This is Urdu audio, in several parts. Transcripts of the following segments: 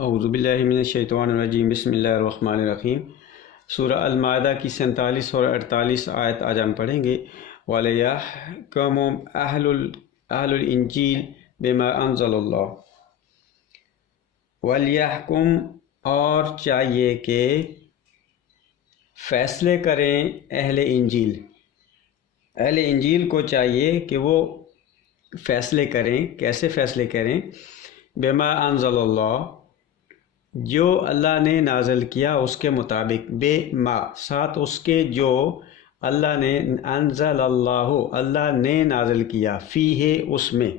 اعوذ باللہ من الشیطان الرجیم بسم اللہ الرحمن الرحیم۔ سورہ المائدہ کی 47 اور 48 آیت آج ہم پڑھیں گے۔ وَلِيَحْكُمْ أَهْلُ الْإِنْجِيلِ بِمَا أَنزَلَ اللَّهُ۔ وَلْيَحْكُمْ اور چاہیے کہ فیصلے کریں اہل انجیل۔ اہل انجیل کو چاہیے کہ وہ فیصلے کریں۔ کیسے فیصلے کریں؟ بِمَا أَنزَلَ اللَّهُ، جو اللہ نے نازل کیا اس کے مطابق، بے ما ساتھ اس کے جو اللہ نے، انزل اللہ اللہ نے نازل کیا، فی ہے اس میں،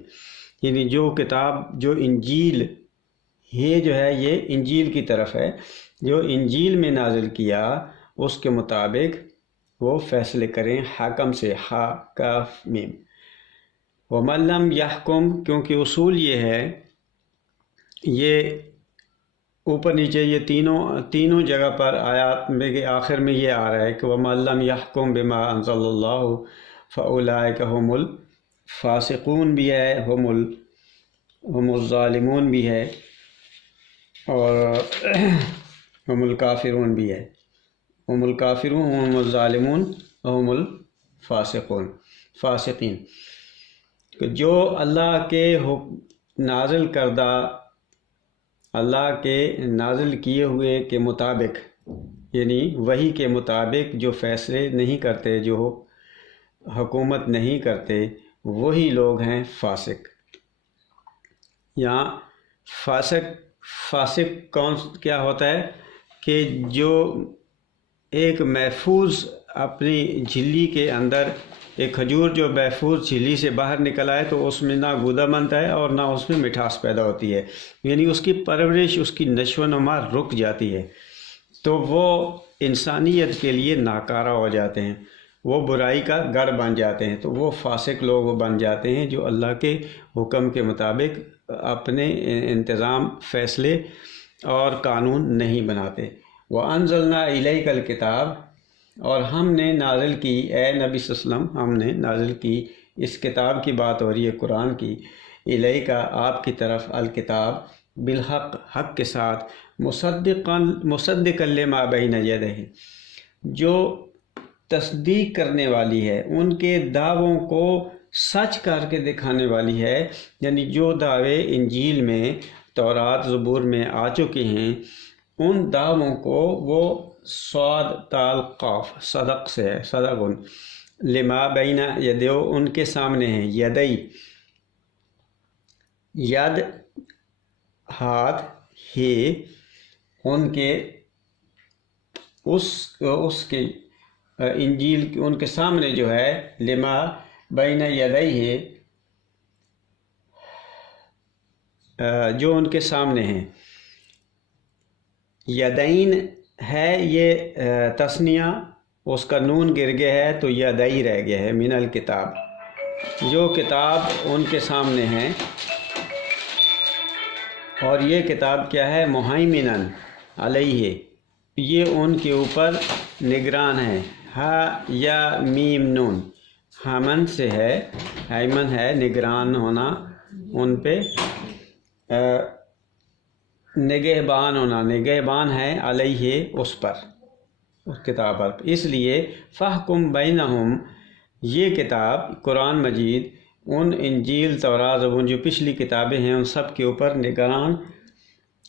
یعنی جو کتاب جو انجیل یہ جو ہے یہ انجیل کی طرف ہے، جو انجیل میں نازل کیا اس کے مطابق وہ فیصلے کریں، حاکم سے، ہا کاف میم۔ وَمَن لَّمْ يَحْكُمْ، کیونکہ اصول یہ ہے، یہ اوپر نیچے یہ تینوں جگہ پر آیات میں کے آخر میں یہ آ رہا ہے کہ وَمَن لَّمْ يَحْكُمْ بِمَا أَنزَلَ اللَّهُ فَأُولَٰئِكَ هُمُ الْفَاسِقُونَ بھی ہے، ہم الظالمون بھی ہے، اور ہم الکافرون بھی ہے، ہم الکافرون، ہم الظالمون، ہم فاسقین۔ جو اللہ کے نازل کردہ، اللہ کے نازل کیے ہوئے کے مطابق، یعنی وحی کے مطابق جو فیصلے نہیں کرتے، جو حکومت نہیں کرتے، وہی لوگ ہیں فاسق۔ یہاں فاسق کیا ہوتا ہے کہ جو ایک محفوظ اپنی جھلی کے اندر، ایک کھجور جو محفوظ جھلی سے باہر نکل آئے تو اس میں نہ گودا بنتا ہے اور نہ اس میں مٹھاس پیدا ہوتی ہے، یعنی اس کی پرورش، اس کی نشو و نما رک جاتی ہے، تو وہ انسانیت کے لیے ناکارہ ہو جاتے ہیں، وہ برائی کا گڑھ بن جاتے ہیں، تو وہ فاسق لوگ بن جاتے ہیں جو اللہ کے حکم کے مطابق اپنے انتظام، فیصلے اور قانون نہیں بناتے۔ وَأَنزَلْنَا إِلَيْكَ الْكِتَابَ، اور ہم نے نازل کی، اے نبی صلی اللہ علیہ وسلم ہم نے نازل کی، اس کتاب کی بات ہو رہی ہے قرآن کی، الیکا آپ کی طرف، الکتاب بالحق حق کے ساتھ، مصدقا لما بین یدہ، جو تصدیق کرنے والی ہے، ان کے دعووں کو سچ کر کے دکھانے والی ہے، یعنی جو دعوے انجیل میں، تورات، زبور میں آ چکے ہیں، ان دعووں کو وہ صاد تال قاف صدق سے ہے، صدقن لما بین یدہ، ان کے سامنے ہیں، یدئی ید ہاتھ، ہی ان کے اس کے انجیل ان کے سامنے جو ہے، لما بین یدیہ جو ان کے سامنے ہیں، یدین ہے یہ تثنیہ، اس کا نون گر گیا ہے تو یدئی رہ گیا ہے، من الکتاب، جو کتاب ان کے سامنے ہیں، اور یہ کتاب کیا ہے؟ مہیمنن علیہ، یہ ان کے اوپر نگران ہے، ہا یا میم نون، ہمن سے ہے، ہیمن ہے نگران ہونا، ان پہ نگہبان ہونا، نگہبان ہے علیہ اس پر، اس کتاب پر، اس لیے فاحکم بینہم، یہ کتاب قرآن مجید ان انجیل، تورات، زبور جو پچھلی کتابیں ہیں ان سب کے اوپر نگران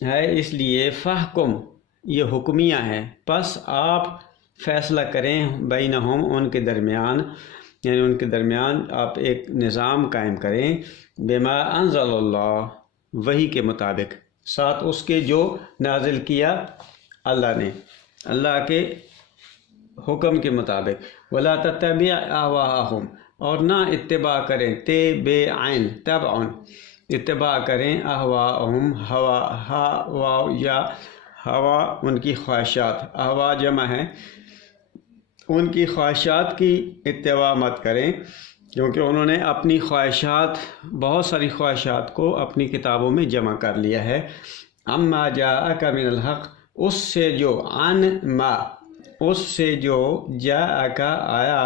ہے، اس لیے فاحکم یہ حکمیہ ہے، پس آپ فیصلہ کریں، بینہم ان کے درمیان، یعنی ان کے درمیان آپ ایک نظام قائم کریں، بما انزل اللہ، وحی کے مطابق، ساتھ اس کے جو نازل کیا اللہ نے، اللہ کے حکم کے مطابق، ولا تتبع اہواءہم، اور نہ اتباع کریں، تبعین تبعن، اتباع کریں، اہواءہم ہوا یا ہوا ان کی خواہشات، اہوا جمع ہے، ان کی خواہشات کی اتباع مت کریں، کیونکہ انہوں نے اپنی خواہشات، بہت ساری خواہشات کو اپنی کتابوں میں جمع کر لیا ہے، اما جاءک من الحق، اس سے جو عن ما، اس سے جو جاءک آیا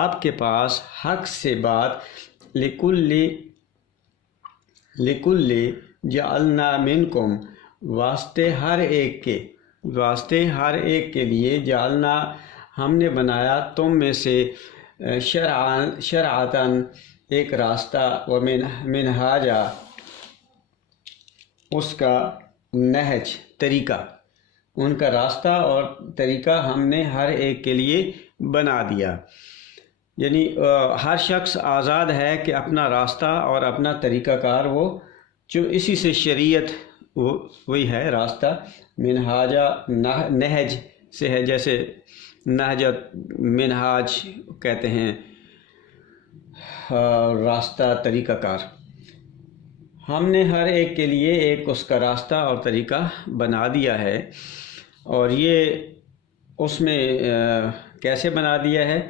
آپ کے پاس، حق سے بات، لکل جعلنا منکم، واسطے ہر ایک کے لیے جعلنا ہم نے بنایا تم میں سے شرعتاً ایک راستہ و منہاجا اس کا نہج طریقہ، ان کا راستہ اور طریقہ ہم نے ہر ایک کے لیے بنا دیا، یعنی ہر شخص آزاد ہے کہ اپنا راستہ اور اپنا طریقہ کار وہ جو اسی سے شریعت وہی ہے راستہ، منہاجا نہج سے ہے، جیسے نہجت منہاج کہتے ہیں راستہ طریقہ کار۔ ہم نے ہر ایک کے لیے ایک اس کا راستہ اور طریقہ بنا دیا ہے، اور یہ اس میں کیسے بنا دیا ہے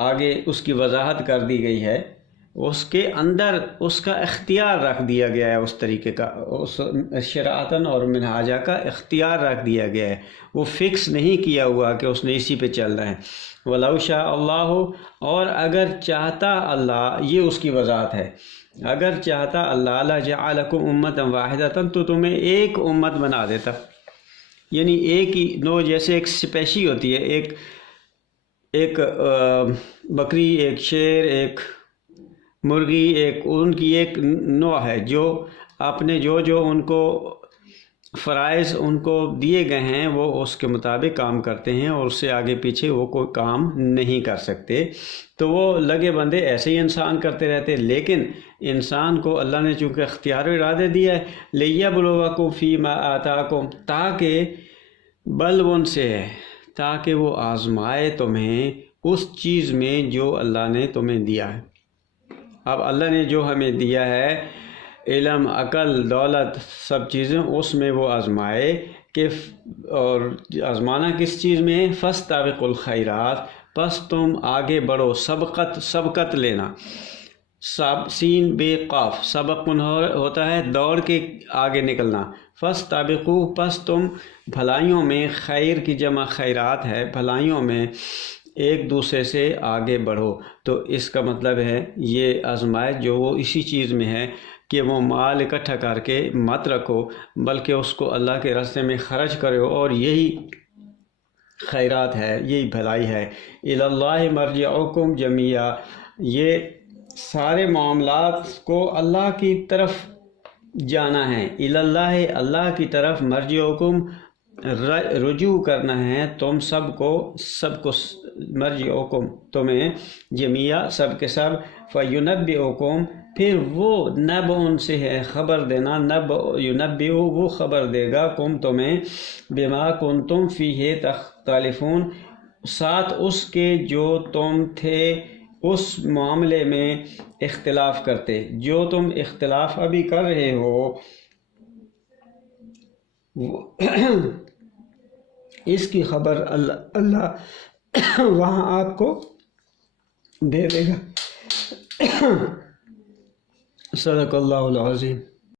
آگے اس کی وضاحت کر دی گئی ہے۔ اس کے اندر اس کا اختیار رکھ دیا گیا ہے، اس طریقے کا، اس شرعتاً اور منہاجہ کا اختیار رکھ دیا گیا ہے، وہ فکس نہیں کیا ہوا کہ اس نے اسی پہ چلنا ہے۔ وَلَوْ شَاءَ اللَّهُ، اور اگر چاہتا اللہ، یہ اس کی وضاحت ہے، اگر چاہتا اللہ لَجَعَلَكُمْ أُمَّةً وَاحِدَةً تو تمہیں ایک امت بنا دیتا، یعنی ایک ہی نو، جیسے ایک سپیشی ہوتی ہے، ایک بکری، ایک شیر، ایک مرغی، ایک ان کی ایک نوع ہے جو اپنے جو ان کو فرائض ان کو دیے گئے ہیں وہ اس کے مطابق کام کرتے ہیں، اور اس سے آگے پیچھے وہ کوئی کام نہیں کر سکتے، تو وہ لگے بندے ایسے ہی انسان کرتے رہتے۔ لیکن انسان کو اللہ نے چونکہ اختیار و ارادہ دیا ہے، لِيَبْلُوَكُمْ فِي مَا آتَاكُمْ، تاکہ بل ان سے ہے، تاکہ وہ آزمائے تمہیں اس چیز میں جو اللہ نے تمہیں دیا ہے۔ اب اللہ نے جو ہمیں دیا ہے، علم، عقل، دولت، سب چیزیں، اس میں وہ آزمائے کہ، اور آزمانا کس چیز میں؟ فَاسْتَبِقُوا الْخَيْرَاتِ، پس تم آگے بڑھو، سبقت لینا، سین بے قاف، سبق ہوتا ہے دوڑ کے آگے نکلنا، فَاسْتَبِقُوا، پس تم بھلائیوں میں، خیر کی جمع خیرات ہے، بھلائیوں میں ایک دوسرے سے آگے بڑھو۔ تو اس کا مطلب ہے یہ آزمائش جو وہ اسی چیز میں ہے کہ وہ مال اکٹھا کر کے مت رکھو، بلکہ اس کو اللہ کے راستے میں خرچ کرو، اور یہی خیرات ہے، یہی بھلائی ہے۔ اِلَى اللَّهِ مَرْجِعُكُمْ جَمِيعًا، یہ سارے معاملات کو اللہ کی طرف جانا ہے، اِلَى اللَّهِ، اللہ کی طرف، مَرْجِعُكُمْ رجوع کرنا ہے تم سب کو مرجعکم تمہیں، جمیعہ سب کے سب، فینبئکم، پھر وہ نب ان سے ہے خبر دینا، نب ینبئ وہ خبر دے گا، کم تمہیں، بما کنتم فیہ تختلفون، ساتھ اس کے جو تم تھے اس معاملے میں اختلاف کرتے، جو تم اختلاف ابھی کر رہے ہو اس کی خبر اللہ وہاں آپ کو دے دے گا۔ صدق اللہ العظیم۔